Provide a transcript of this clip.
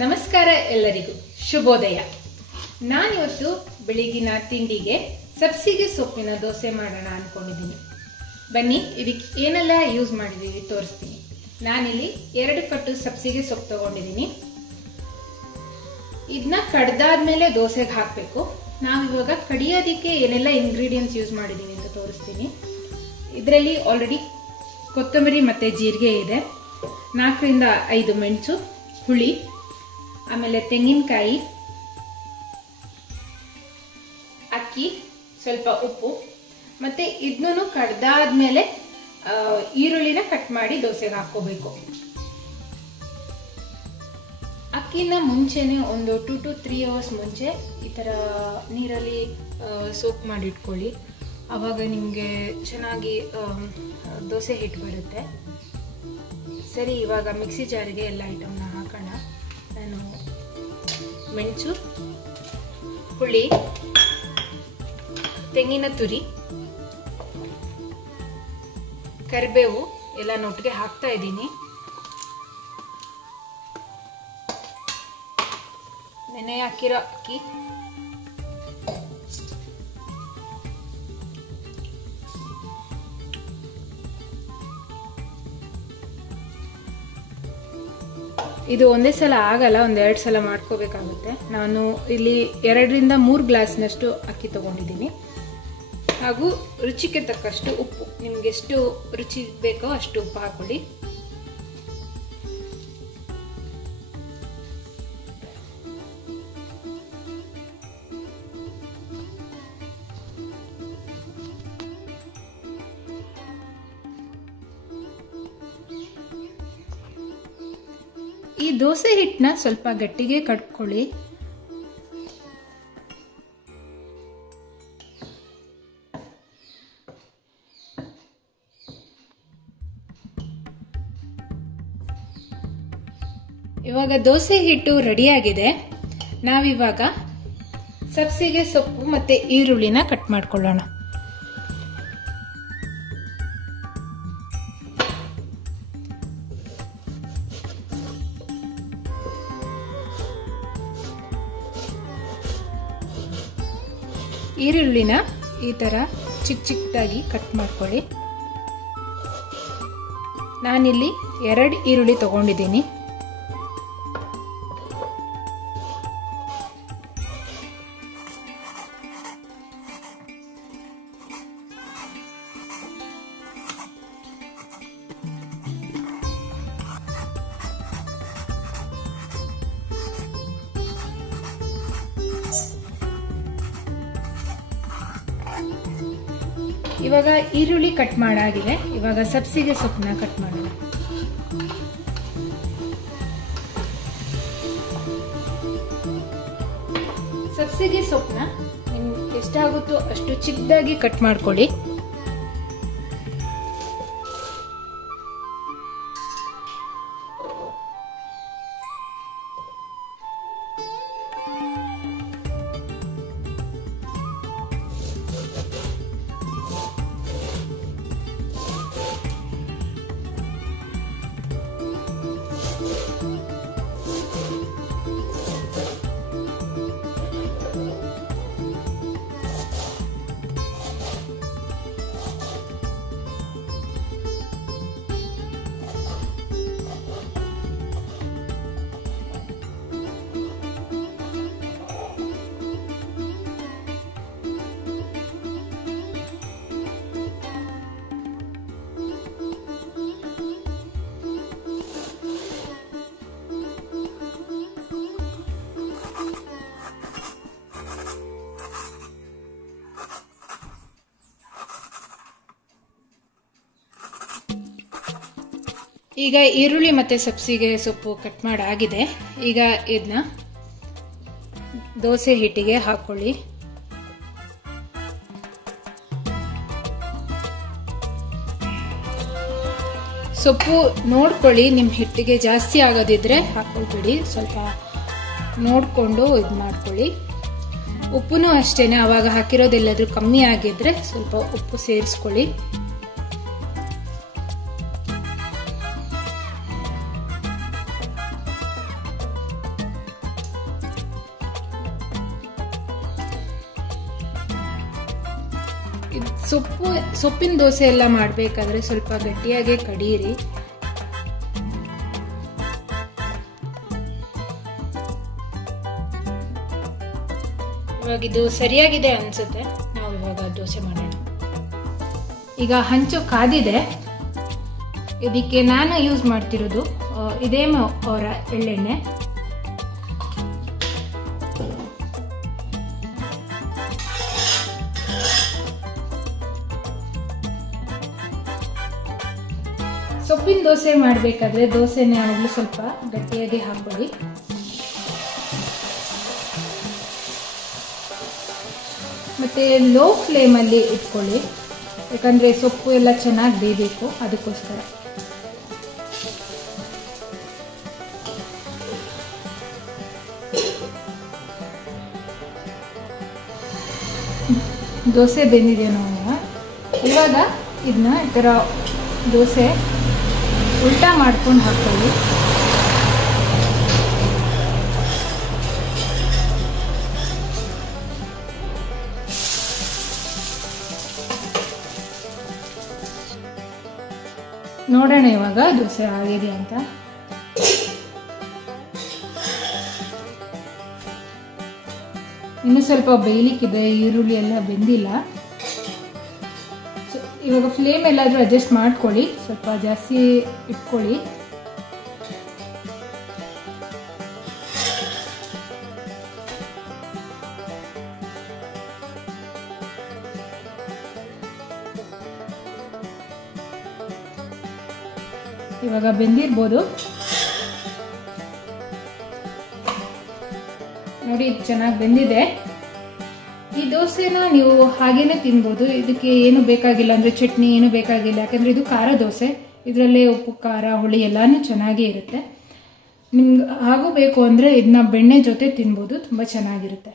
ನಮಸ್ಕಾರ ಎಲ್ಲರಿಗೂ ಶುಭೋದಯ. ನಾನಿವತ್ತು ಬೆಳಿಗಿನ ತಿಂಡಿಗೆ ಸಬ್ಸಿಗೆ ಸೊಪ್ಪಿನ ದೋಸೆ ಮಾಡೋಣ ಅನ್ಕೊಂಡಿದ್ದೀನಿ. ಬನ್ನಿ ಇದಕ್ಕೆ ಏನೆಲ್ಲ ಯೂಸ್ ಮಾಡಿದೀವಿ ತೋರಿಸ್ತೀನಿ. ನಾನಿಲ್ಲಿ 2 ಕಟ್ಟು ಸಬ್ಸಿಗೆ ಸೊಪ್ಪು ತಗೊಂಡಿದ್ದೀನಿ. ಇದನ್ನ ಕಡ್ದಾದ್ಮೇಲೆ ದೋಸೆಗೆ ಹಾಕಬೇಕು. ನಾವಿವಾಗ ಕಡಿಯೋದಕ್ಕೆ ಏನೆಲ್ಲ ಇಂಗ್ರೀಡಿಯೆಂಟ್ಸ್ ಯೂಸ್ ಮಾಡಿದೀವಿ ಅಂತ ತೋರಿಸ್ತೀನಿ. ಇದರಲ್ಲಿ ಆಲ್ರೆಡಿ ಕೊತ್ತಂಬರಿ ಮತ್ತೆ ಜೀರಿಗೆ ಇದೆ, 4 ರಿಂದ 5 ಮೆಣಸು, ಹುಳಿ, ಆಮೇಲೆ ತೆಂಗಿನಕಾಯಿ, ಅಕ್ಕಿ, ಸ್ವಲ್ಪ ಉಪ್ಪು, ಮತ್ತೆ ಇದನ್ನು ಕಡ್ದಾದ್ಮೇಲೆ ಈರುಳ್ಳಿನ ಕಟ್ ಮಾಡಿ ದೋಸೆಗೆ ಹಾಕೋಬೇಕು. ಅಕ್ಕಿನ ಮುಂಚೆನೆ ಒಂದು 2 to 3 hours ಮುಂಚೆ ಈ ತರ ನೀರಲ್ಲಿ ಸೋಕ್ ಮಾಡಿ ಇಟ್ಕೊಳ್ಳಿ. ಆವಾಗ ನಿಮಗೆ ಚೆನ್ನಾಗಿ ದೋಸೆ ಹಿಟ್ಟು ಬರುತ್ತೆ. ಸರಿ, ಇವಾಗ ಮಿಕ್ಸಿ ಜಾರಿಗೆ ಎಲ್ಲ ಐಟಮ್ನ ಹಾಕೋಣ. ನಾನು ಮೆಣಸು, ಹುಳಿ, ತೆಂಗಿನ ತುರಿ, ಕರಿಬೇವು ಎಲ್ಲ ಒಟ್ಟಿಗೆ ಹಾಕ್ತಾ ಇದ್ದೀನಿ. ನೆನೆ ಹಾಕಿರೋ ಅಕ್ಕಿ, ಇದು ಒಂದೇ ಸಲ ಆಗಲ್ಲ, 1-2 ಸಲ ಮಾಡ್ಕೋಬೇಕಾಗುತ್ತೆ. ನಾನು ಇಲ್ಲಿ 2 ರಿಂದ 3 ಗ್ಲಾಸ್ನಷ್ಟು ಅಕ್ಕಿ ತಗೊಂಡಿದ್ದೀನಿ. ಹಾಗೂ ರುಚಿಗೆ ತಕ್ಕಷ್ಟು ಉಪ್ಪು, ನಿಮ್ಗೆ ಎಷ್ಟು ರುಚಿ ಬೇಕೋ ಅಷ್ಟು ಉಪ್ಪು ಹಾಕೊಳ್ಳಿ. ಈ ದೋಸೆ ಹಿಟ್ಟನ್ನ ಸ್ವಲ್ಪ ಗಟ್ಟಿಗೆ ಕಟ್ಕೊಳ್ಳಿ. ಇವಾಗ ದೋಸೆ ಹಿಟ್ಟು ರೆಡಿಯಾಗಿದೆ. ನಾವಿವಾಗ ಸಬ್ಸಿಗೆ ಸೊಪ್ಪು ಮತ್ತೆ ಈರುಳ್ಳಿನ ಕಟ್ ಮಾಡ್ಕೊಳ್ಳೋಣ. ಈರುಳ್ಳಿನ ಈ ತರ ಚಿಕ್ಕ ಚಿಕ್ಕದಾಗಿ ಕಟ್ ಮಾಡ್ಕೊಳ್ಳಿ. ನಾನಿಲ್ಲಿ 2 ಈರುಳ್ಳಿ ತಗೊಂಡಿದ್ದೀನಿ. ಇವಾಗ ಈರುಳ್ಳಿ ಕಟ್ ಮಾಡಾಗಿದೆ. ಇವಾಗ ಸಬ್ಸಿಗೆ ಸೊಪ್ಪನ್ನ ಕಟ್ ಮಾಡೋಣ. ಸಬ್ಸಿಗೆ ಸೊಪ್ಪನ್ನ ನಿಮ್ಗೆ ಎಷ್ಟಾಗುತ್ತೋ ಅಷ್ಟು ಚಿಕ್ಕದಾಗಿ ಕಟ್ ಮಾಡ್ಕೊಳ್ಳಿ. ಈಗ ಈರುಳ್ಳಿ ಮತ್ತೆ ಸಬ್ಸಿಗೆ ಸೊಪ್ಪು ಕಟ್ ಮಾಡಾಗಿದೆ. ಈಗ ಇದನ್ನ ದೋಸೆ ಹಿಟ್ಟಿಗೆ ಹಾಕೊಳ್ಳಿ. ಸೊಪ್ಪು ನೋಡ್ಕೊಳ್ಳಿ, ನಿಮ್ ಹಿಟ್ಟಿಗೆ ಜಾಸ್ತಿ ಆಗೋದಿದ್ರೆ ಹಾಕೊಳ್ಬಿಡಿ. ಸ್ವಲ್ಪ ನೋಡ್ಕೊಂಡು ಇದು ಮಾಡ್ಕೊಳ್ಳಿ. ಉಪ್ಪುನು ಅಷ್ಟೇನೆ, ಅವಾಗ ಹಾಕಿರೋದೆಲ್ಲಾದ್ರೂ ಕಮ್ಮಿ ಆಗಿದ್ರೆ ಸ್ವಲ್ಪ ಉಪ್ಪು ಸೇರಿಸ್ಕೊಳ್ಳಿ. ಸೊಪ್ಪಿನ ದೋಸೆ ಎಲ್ಲ ಮಾಡಬೇಕಾದ್ರೆ ಸ್ವಲ್ಪ ಗಟ್ಟಿಯಾಗೆ ಕಡೀರಿ. ಇವಾಗ ಇದು ಸರಿಯಾಗಿದೆ ಅನ್ಸುತ್ತೆ. ನಾವು ಇವಾಗ ದೋಸೆ ಮಾಡೋಣ. ಈಗ ಹಂಚು ಕಾದಿದೆ. ಇದಕ್ಕೆ ನಾನು ಯೂಸ್ ಮಾಡ್ತಿರೋದು ಇದೇ ಅವರ ಎಳ್ಳೆಣ್ಣೆ. ಸೊಪ್ಪಿನ ದೋಸೆ ಮಾಡಬೇಕಾದ್ರೆ ದೋಸೆನ ಯಾವಾಗಲೂ ಸ್ವಲ್ಪ ಗಟ್ಟಿಯಾಗಿ ಹಾಕೊಳ್ಳಿ. ಮತ್ತೆ ಲೋ ಫ್ಲೇಮಲ್ಲಿ ಇಟ್ಕೊಳ್ಳಿ, ಯಾಕಂದ್ರೆ ಸೊಪ್ಪು ಎಲ್ಲ ಚೆನ್ನಾಗಿ ಬೇಯಬೇಕು, ಅದಕ್ಕೋಸ್ಕರ. ದೋಸೆ ಬೆಂದಿದೆ ನಾವು. ಇವಾಗ ಇದನ್ನ ಈ ಥರ ದೋಸೆ ಉಲ್ಟಾ ಮಾಡ್ಕೊಂಡು ಹಾಕೊಳ್ಳಿ. ನೋಡೋಣ ಇವಾಗ ದೋಸೆ ಆಗಿದೆ ಅಂತ. ಇನ್ನು ಸ್ವಲ್ಪ ಬೇಯಲಿಕ್ಕಿದೆ, ಈರುಳ್ಳಿ ಎಲ್ಲ ಬೆಂದಿಲ್ಲ. ಇವಾಗ ಫ್ಲೇಮ್ ಎಲ್ಲಾದರೂ ಅಡ್ಜಸ್ಟ್ ಮಾಡ್ಕೊಳ್ಳಿ, ಸ್ವಲ್ಪ ಜಾಸ್ತಿ ಇಟ್ಕೊಳ್ಳಿ. ಇವಾಗ ಬೆಂದಿರ್ಬೋದು ನೋಡಿ, ಇದು ಚೆನ್ನಾಗಿ ಬೆಂದಿದೆ. ಈ ದೋಸೆನ ನೀವು ಹಾಗೇನೆ ತಿನ್ಬೋದು, ಇದಕ್ಕೆ ಏನು ಬೇಕಾಗಿಲ್ಲ, ಅಂದರೆ ಚಟ್ನಿ ಏನು ಬೇಕಾಗಿಲ್ಲ, ಯಾಕಂದರೆ ಇದು ಖಾರ ದೋಸೆ. ಇದರಲ್ಲೇ ಉಪ್ಪು ಖಾರ ಹುಳಿ ಎಲ್ಲಾನು ಚೆನ್ನಾಗೇ ಇರುತ್ತೆ. ನಿಮ್ಗೆ ಹಾಗೂ ಬೇಕು ಅಂದರೆ ಇದನ್ನ ಬೆಣ್ಣೆ ಜೊತೆ ತಿನ್ಬೋದು, ತುಂಬ ಚೆನ್ನಾಗಿರುತ್ತೆ.